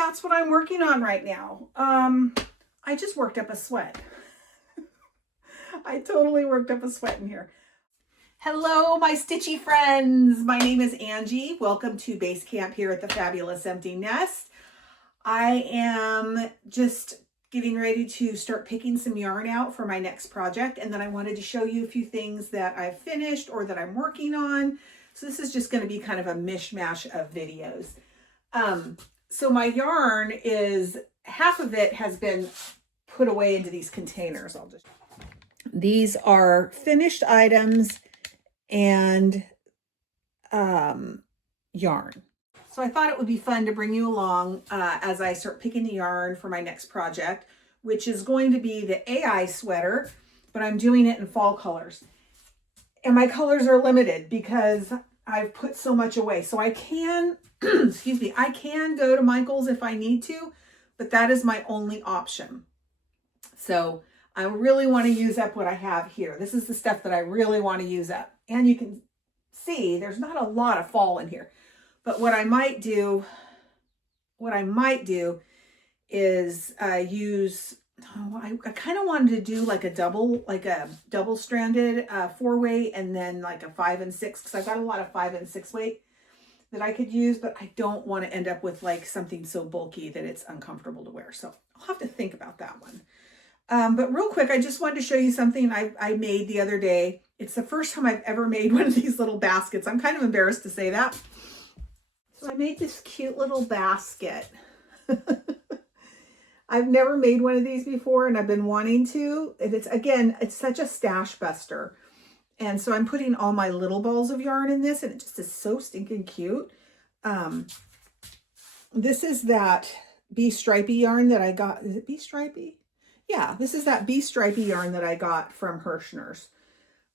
that's what I'm working on right now. I just worked up a sweat. I totally worked up a sweat in here. Hello, my Stitchy friends. My name is Angie. Welcome to Base Camp here at the Fabulous Empty Nest. I am just getting ready to start picking some yarn out for my next project. And then I wanted to show you a few things that I've finished or that I'm working on. So this is just going to be kind of a mishmash of videos. So my yarn is, half of it has been put away into these containers. These are finished items and yarn. So I thought it would be fun to bring you along as I start picking the yarn for my next project, which is going to be the AI sweater, but I'm doing it in fall colors. And my colors are limited because I've put so much away. So I can, excuse me, I can go to Michael's if I need to, but that is my only option. So I really want to use up what I have here. This is the stuff that I really want to use up. And you can see there's not a lot of fall in here. But what I might do is use, I kind of wanted to do like a double stranded 4-way and then like a 5 and 6, because I've got a lot of 5 and 6 weight that I could use, but I don't want to end up with like something so bulky that it's uncomfortable to wear. So I'll have to think about that one. But real quick, I just wanted to show you something I made the other day. It's the first time I've ever made one of these little baskets. I'm kind of embarrassed to say that. So I made this cute little basket. I've never made one of these before and I've been wanting to. And it's such a stash buster. And so I'm putting all my little balls of yarn in this and it just is so stinking cute. This is that bee stripey yarn that I got. Is it bee stripey? Yeah, this is that bee stripey yarn that I got from Hirschner's.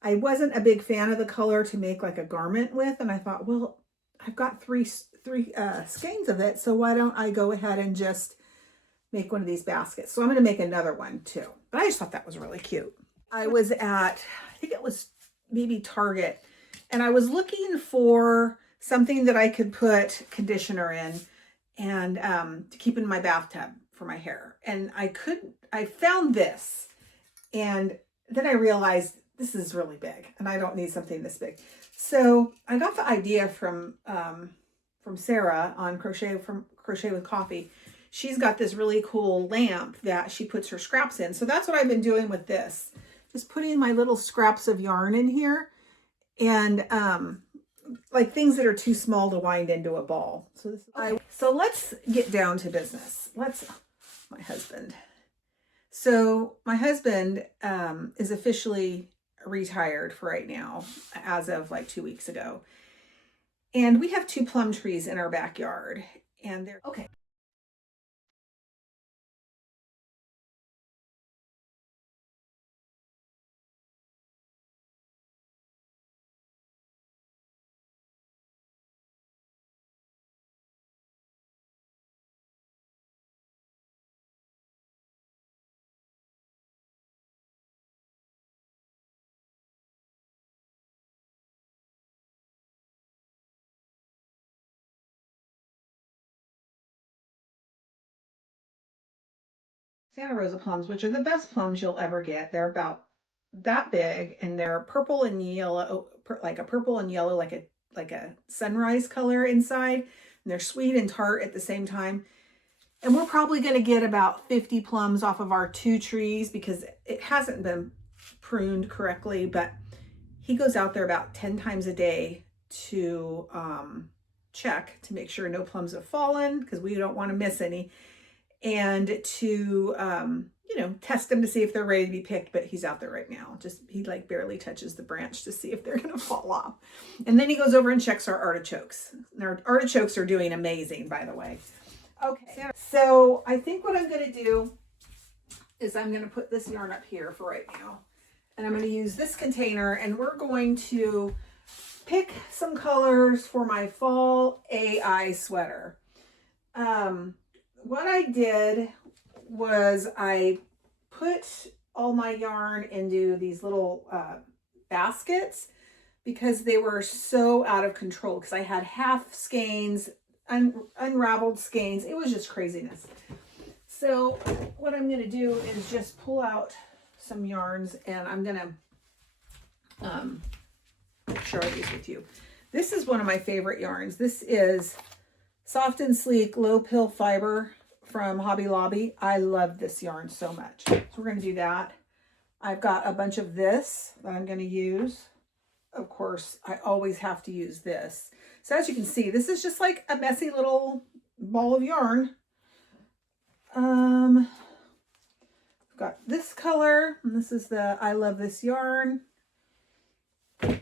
I wasn't a big fan of the color to make like a garment with, and I thought, well, I've got three skeins of it, so why don't I go ahead and just make one of these baskets? So I'm going to make another one too. But I just thought that was really cute. I was at, I think it was maybe Target, and I was looking for something that I could put conditioner in and to keep in my bathtub for my hair. And I found this, and then I realized this is really big and I don't need something this big. So I got the idea from Sarah on Crochet with Coffee. She's got this really cool lamp that she puts her scraps in. So that's what I've been doing with this. Just putting my little scraps of yarn in here and like things that are too small to wind into a ball. So let's get down to business. My husband. So my husband is officially retired for right now as of like 2 weeks ago. And we have 2 plum trees in our backyard and they're okay. Santa Rosa plums, which are the best plums you'll ever get. They're about that big and they're purple and yellow, like a purple and yellow, like a sunrise color inside. And they're sweet and tart at the same time. And we're probably going to get about 50 plums off of our 2 trees because it hasn't been pruned correctly, but he goes out there about 10 times a day to check to make sure no plums have fallen because we don't want to miss any. And to, test them to see if they're ready to be picked, but he's out there right now. He like barely touches the branch to see if they're going to fall off. And then he goes over and checks our artichokes. And our artichokes are doing amazing, by the way. Okay, so I think what I'm going to do is I'm going to put this yarn up here for right now. And I'm going to use this container and we're going to pick some colors for my fall AI sweater. What I did was I put all my yarn into these little baskets because they were so out of control, because I had half skeins unraveled skeins. It was just craziness. So what I'm going to do is just pull out some yarns, and I'm going to share these with you. This is one of my favorite yarns. This is Soft and Sleek Low Pill Fiber from Hobby Lobby. I love this yarn so much. So we're going to do that. I've got a bunch of this that I'm going to use. Of course, I always have to use this. So as you can see, this is just like a messy little ball of yarn. I've got this color, and this is the I Love This Yarn. So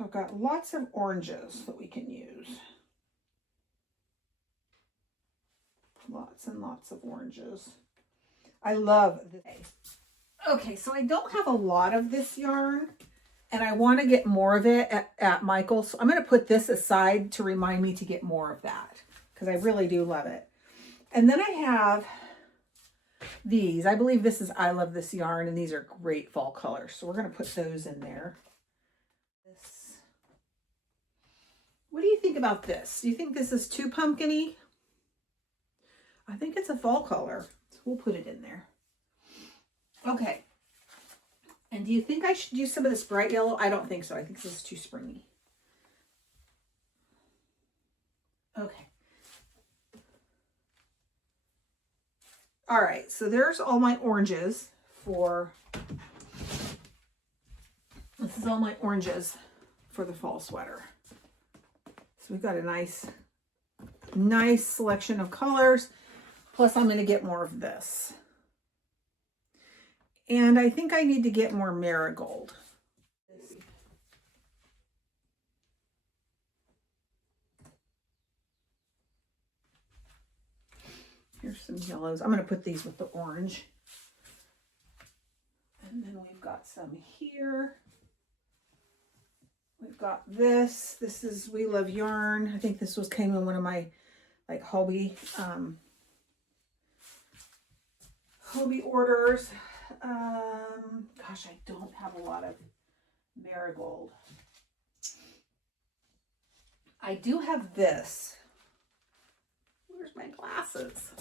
I've got lots of oranges that we can use. Lots and lots of oranges. I love this. Okay, so I don't have a lot of this yarn, and I want to get more of it at Michael's. So I'm going to put this aside to remind me to get more of that, because I really do love it. And then I have these. I believe this is I Love This Yarn, and these are great fall colors. So we're going to put those in there. What do you think about this? Do you think this is too pumpkin-y? I think it's a fall color, so we'll put it in there. Okay. And do you think I should use some of this bright yellow? I don't think so. I think this is too springy. Okay. All right, so there's all my oranges for, this is all my oranges for the fall sweater. So we've got a nice selection of colors. Plus I'm going to get more of this. And I think I need to get more marigold. Here's some yellows. I'm going to put these with the orange. And then we've got some here. We've got this. This is We Love Yarn. I think this came in one of my like hobby orders. Gosh, I don't have a lot of marigold. I do have this. Where's my glasses?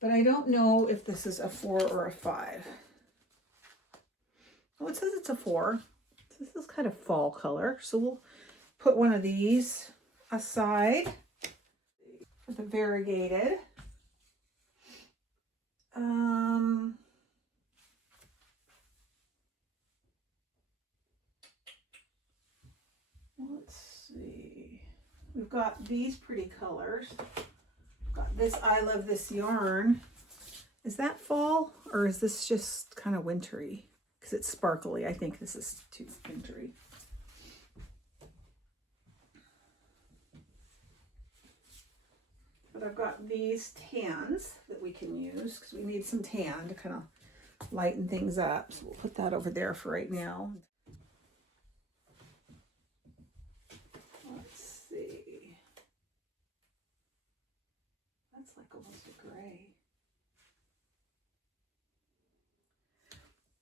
But I don't know if this is a 4 or a 5. Oh, it says it's a 4. This is kind of fall color. So we'll put one of these aside for the variegated. Let's see. We've got these pretty colors. We've got this I Love This Yarn. Is that fall, or is this just kind of wintry? Because it's sparkly. I think this is too wintry. But I've got these tans that we can use because we need some tan to kind of lighten things up. So we'll put that over there for right now. Let's see. That's like almost a gray.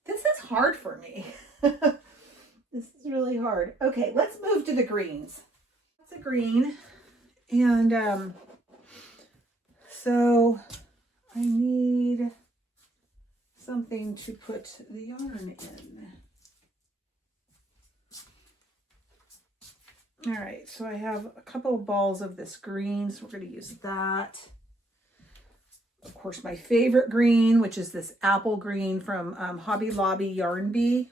This is hard for me. This is really hard. Okay, let's move to the greens. That's a green. And so I need something to put the yarn in. All right, so I have a couple of balls of this green, so we're going to use that. Of course, my favorite green, which is this apple green from Hobby Lobby Yarn Bee.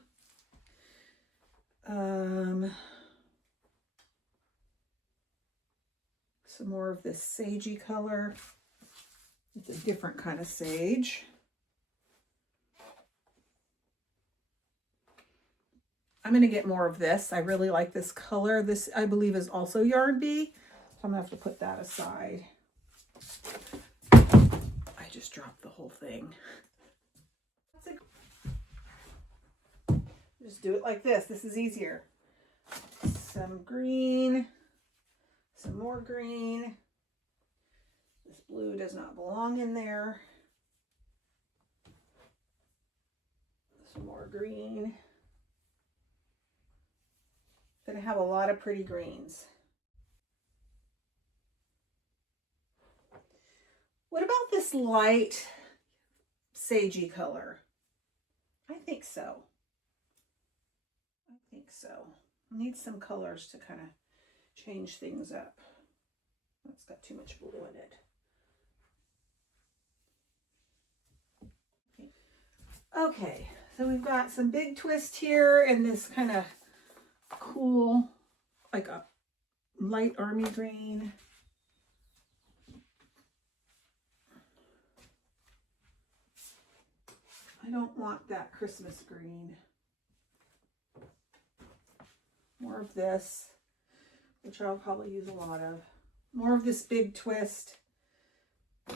Some more of this sagey color. It's a different kind of sage. I'm going to get more of this. I really like this color. This, I believe, is also Yarn Bee. So I'm going to have to put that aside. I just dropped the whole thing. Just do it like this. This is easier. Some green. Some more green. This blue does not belong in there. Some more green. Gonna have a lot of pretty greens. What about this light sagey color? I think so. I think so. I need some colors to kind of change things up. It's got too much blue in it. Okay, so we've got some big twist here and this kind of cool, like a light army green. I don't want that Christmas green. More of this, which I'll probably use a lot of. More of this big twist. I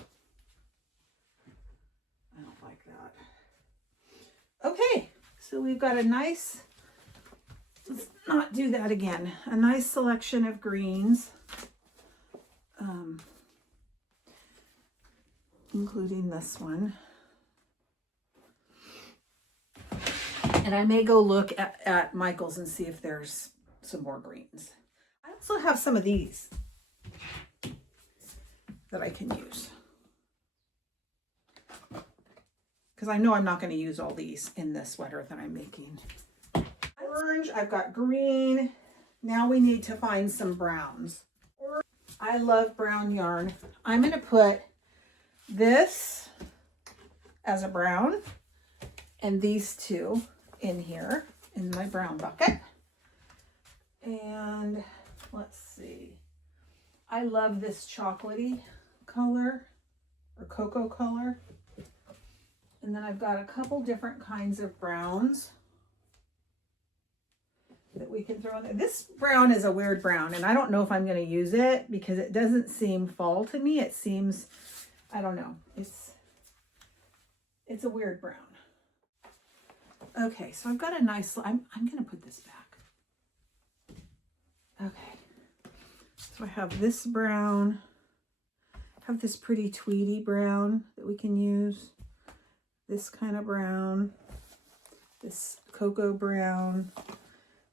don't like that. Okay, so we've got a nice, let's not do that again, a nice selection of greens, including this one. And I may go look at Michael's and see if there's some more greens. I also have some of these that I can use, because I know I'm not going to use all these in this sweater that I'm making. Orange, I've got green. Now we need to find some browns. I love brown yarn. I'm going to put this as a brown and these two in here in my brown bucket. And let's see. I love this chocolatey color or cocoa color. And then I've got a couple different kinds of browns that we can throw in there. This brown is a weird brown, and I don't know if I'm going to use it because it doesn't seem fall to me. It seems, I don't know. It's a weird brown. Okay, so I've got a nice, I'm going to put this back. Okay. So I have this brown, I have this pretty tweedy brown that we can use. This kind of brown, this cocoa brown,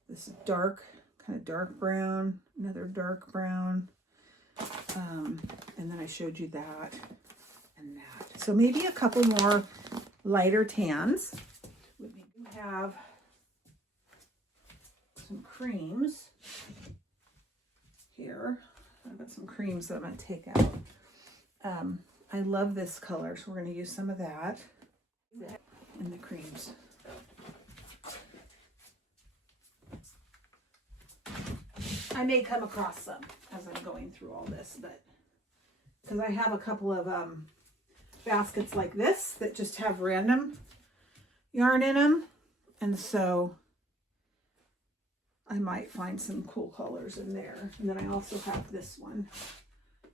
this dark, kind of dark brown, another dark brown. And then I showed you that and that. So maybe a couple more lighter tans. We have some creams here. I've got some creams that I'm going to take out. I love this color, so we're going to use some of that in the creams. I may come across some as I'm going through all this, but because I have a couple of baskets like this that just have random yarn in them, and so I might find some cool colors in there. And then I also have this one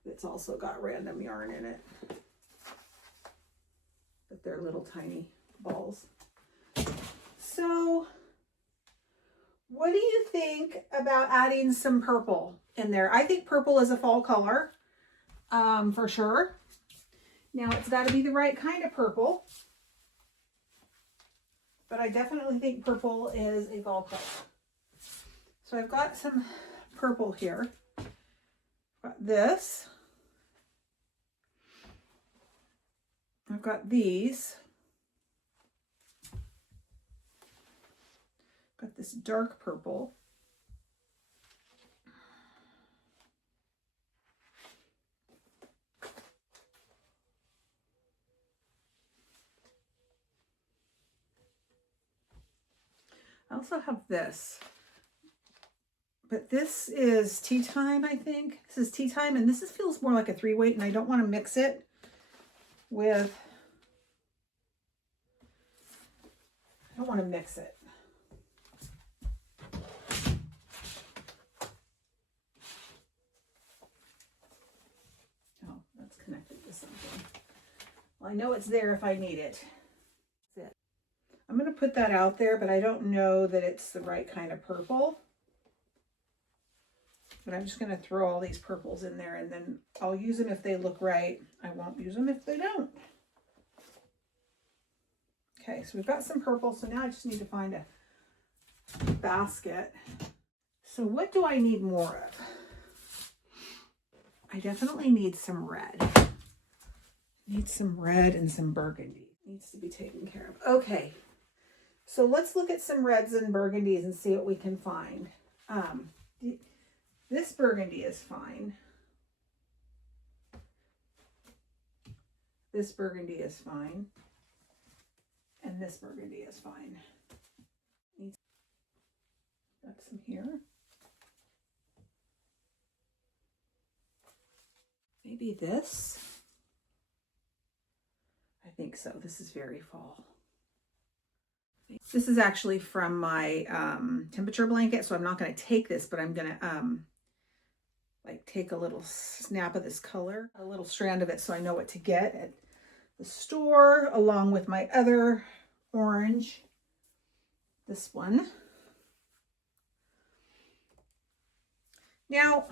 that's also got random yarn in it, but they're little tiny balls. So what do you think about adding some purple in there? I think purple is a fall color, for sure. Now it's got to be the right kind of purple, but I definitely think purple is a fall color. So I've got some purple here. I've got this. I've got these. Got this dark purple. I also have this, but this is tea time, I think. This is tea time, and this feels more like a 3-weight, and I don't want to mix it with, I don't want to mix it. Oh, that's connected to something. Well, I know it's there if I need it. That's it. I'm going to put that out there, but I don't know that it's the right kind of purple. But I'm just going to throw all these purples in there, and then I'll use them if they look right. I won't use them if they don't. Okay, so we've got some purple, so now I just need to find a basket. So what do I need more of? I definitely need some red. Needs some red and some burgundy. Needs to be taken care of. Okay, so let's look at some reds and burgundies and see what we can find. This burgundy is fine. This burgundy is fine. And this burgundy is fine. Got some here. Maybe this. I think so. This is very fall. This is actually from my temperature blanket, so I'm not going to take this, but I'm going to like take a little snap of this color, a little strand of it, so I know what to get at the store, along with my other orange, this one. Now,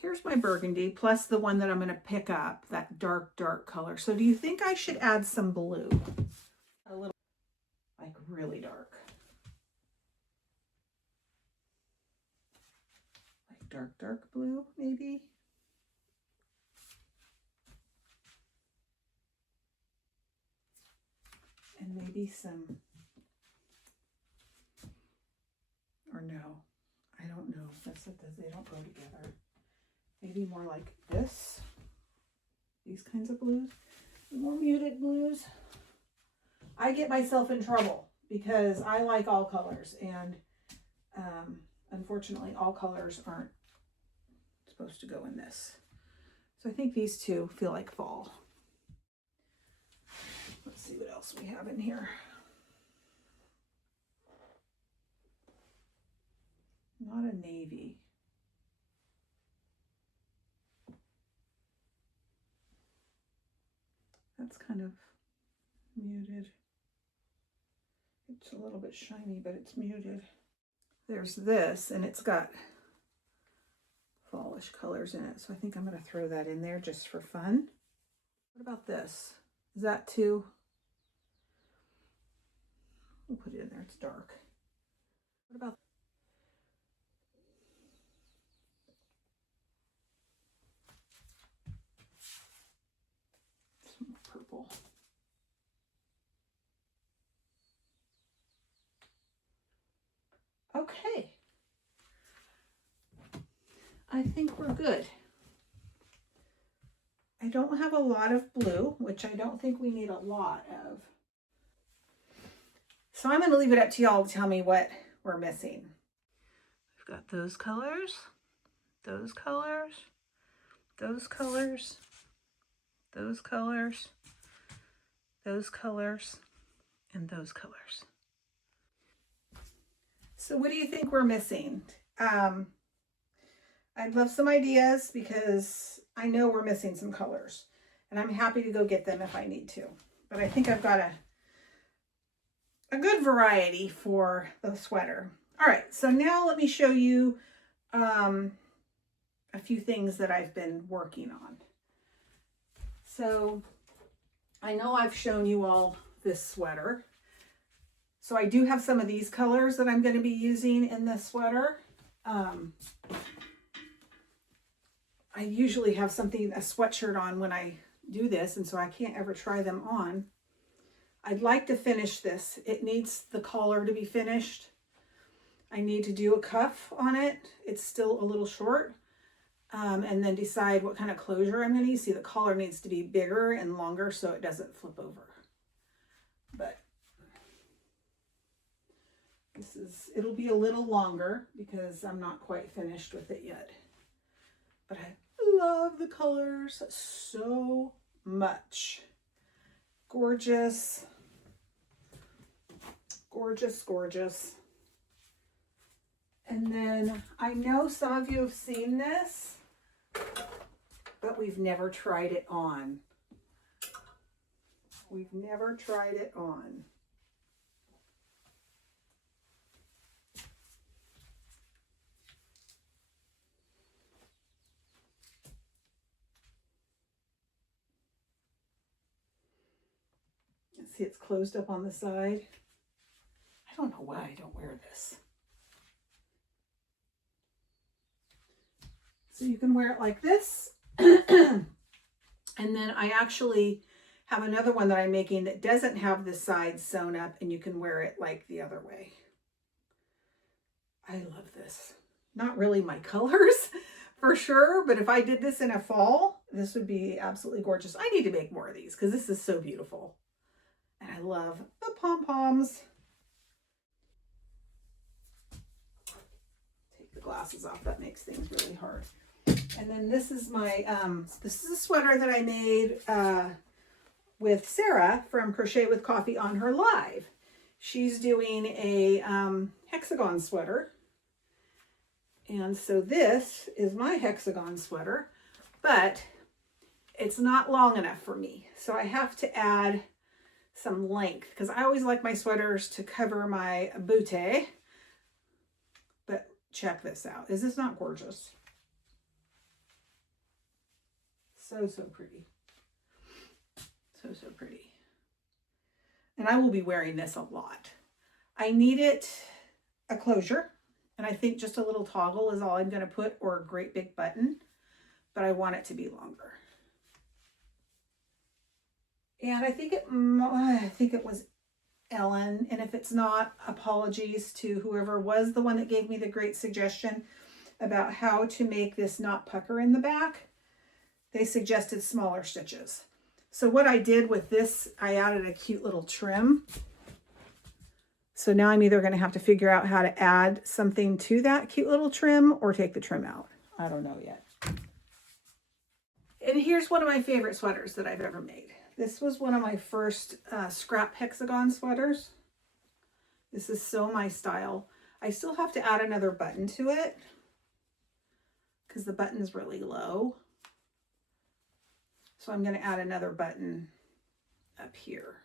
here's my burgundy, plus the one that I'm going to pick up, that dark, dark color. So do you think I should add some blue? A little, like really dark. Like dark, dark blue, maybe? And maybe some, or no, I don't know. That's what they don't go together. Maybe more like this. These kinds of blues. More muted blues. I get myself in trouble because I like all colors, and unfortunately all colors aren't supposed to go in this. So I think these two feel like fall. Let's see what else we have in here. Not a navy. That's kind of muted. It's a little bit shiny, but it's muted. There's this, and it's got fallish colors in it, so I think I'm going to throw that in there just for fun. What about this? Is that too? We'll put it in there. It's dark. What about some purple? Okay. I think we're good. I don't have a lot of blue, which I don't think we need a lot of. So I'm going to leave it up to y'all to tell me what we're missing. We've got those colors, those colors, those colors, those colors, those colors, and those colors. So what do you think we're missing? I'd love some ideas because I know we're missing some colors, and I'm happy to go get them if I need to. But I think I've got a good variety for the sweater. All right, so now let me show you a few things that I've been working on. So I know I've shown you all this sweater. So I do have some of these colors that I'm going to be using in this sweater. I usually have a sweatshirt on when I do this, and so I can't ever try them on. I'd like to finish this. It needs the collar to be finished. I need to do a cuff on it. It's still a little short. And then decide what kind of closure I'm going to use. See, the collar needs to be bigger and longer so it doesn't flip over. But it'll be a little longer because I'm not quite finished with it yet. But I love the colors so much. Gorgeous. Gorgeous, gorgeous. And then I know some of you have seen this, but we've never tried it on. We've never tried it on. See, it's closed up on the side. I don't know why I don't wear this. So you can wear it like this, And then I actually have another one that I'm making that doesn't have the sides sewn up, and you can wear it like the other way. I love this. Not really my colors for sure, but if I did this in a fall, this would be absolutely gorgeous. I need to make more of these because this is so beautiful. And I love the pom-poms. Take the glasses off, that makes things really hard. And then this is my, this is a sweater that I made with Sarah from Crochet with Coffee on her live. She's doing a hexagon sweater. And so this is my hexagon sweater, but it's not long enough for me. So I have to add some length because I always like my sweaters to cover my bootay. But check this out. Is this not gorgeous? So, so pretty. So, so pretty. And I will be wearing this a lot. I need it a closure. And I think just a little toggle is all I'm going to put, or a great big button, but I want it to be longer. And I think it was Ellen. And if it's not, apologies to whoever was the one that gave me the great suggestion about how to make this not pucker in the back. They suggested smaller stitches. So what I did with this, I added a cute little trim. So now I'm either going to have to figure out how to add something to that cute little trim or take the trim out. I don't know yet. And here's one of my favorite sweaters that I've ever made. This was one of my first scrap hexagon sweaters. This is so my style. I still have to add another button to it because the button is really low. So I'm going to add another button up here.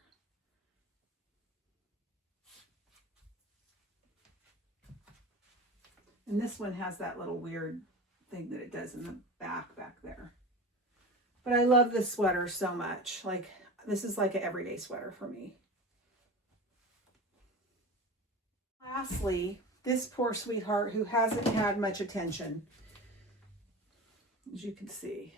And this one has that little weird thing that it does in the back there. But I love this sweater so much. Like, this is like an everyday sweater for me. Lastly, this poor sweetheart who hasn't had much attention, as you can see.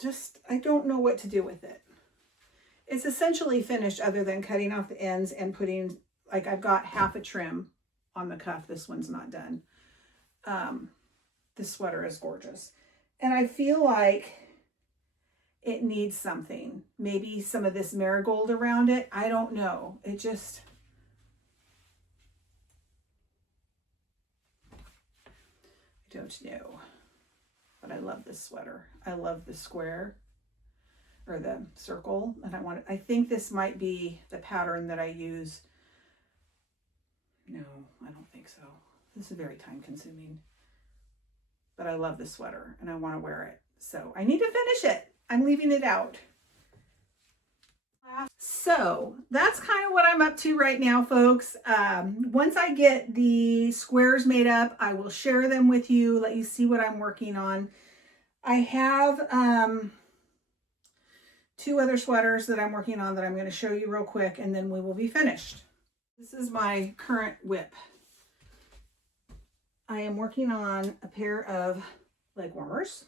Just, I don't know what to do with it. It's essentially finished other than cutting off the ends and putting, like, I've got half a trim on the cuff. This one's not done. This sweater is gorgeous. And I feel like it needs something. Maybe some of this marigold around it. I don't know. It just... I don't know. But I love this sweater. I love the square. Or the circle, and I think this might be the pattern that I use. No, I don't think so. This is very time consuming, but I love this sweater and I want to wear it. So I need to finish it. I'm leaving it out. So that's kind of what I'm up to right now, folks. Once I get the squares made up, I will share them with you, let you see what I'm working on. I have, 2 other sweaters that I'm working on that I'm going to show you real quick, and then we will be finished. This is my current WIP. I am working on a pair of leg warmers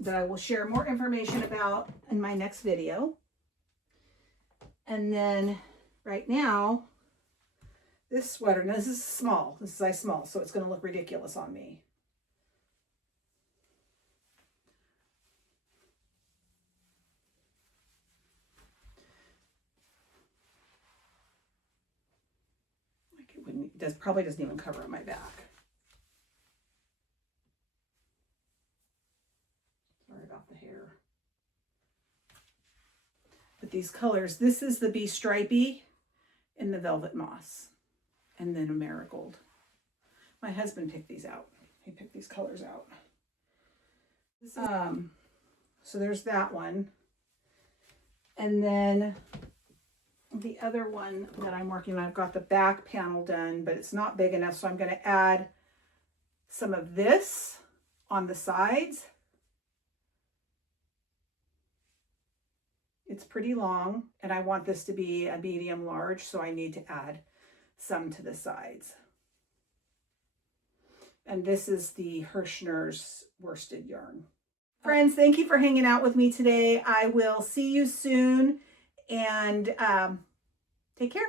that I will share more information about in my next video. And then right now, this sweater, now this is small. This is size small, so it's going to look ridiculous on me. It probably doesn't even cover up my back. Sorry about the hair. But these colors, this is the Be Stripey in the Velvet Moss, and then a marigold. My husband picked these out. He picked these colors out. So there's that one. And then the other one that I'm working on, I've got the back panel done, but it's not big enough. So I'm going to add some of this on the sides. It's pretty long and I want this to be a medium large. So I need to add some to the sides. And this is the Hirschner's worsted yarn. Friends, thank you for hanging out with me today. I will see you soon, and take care.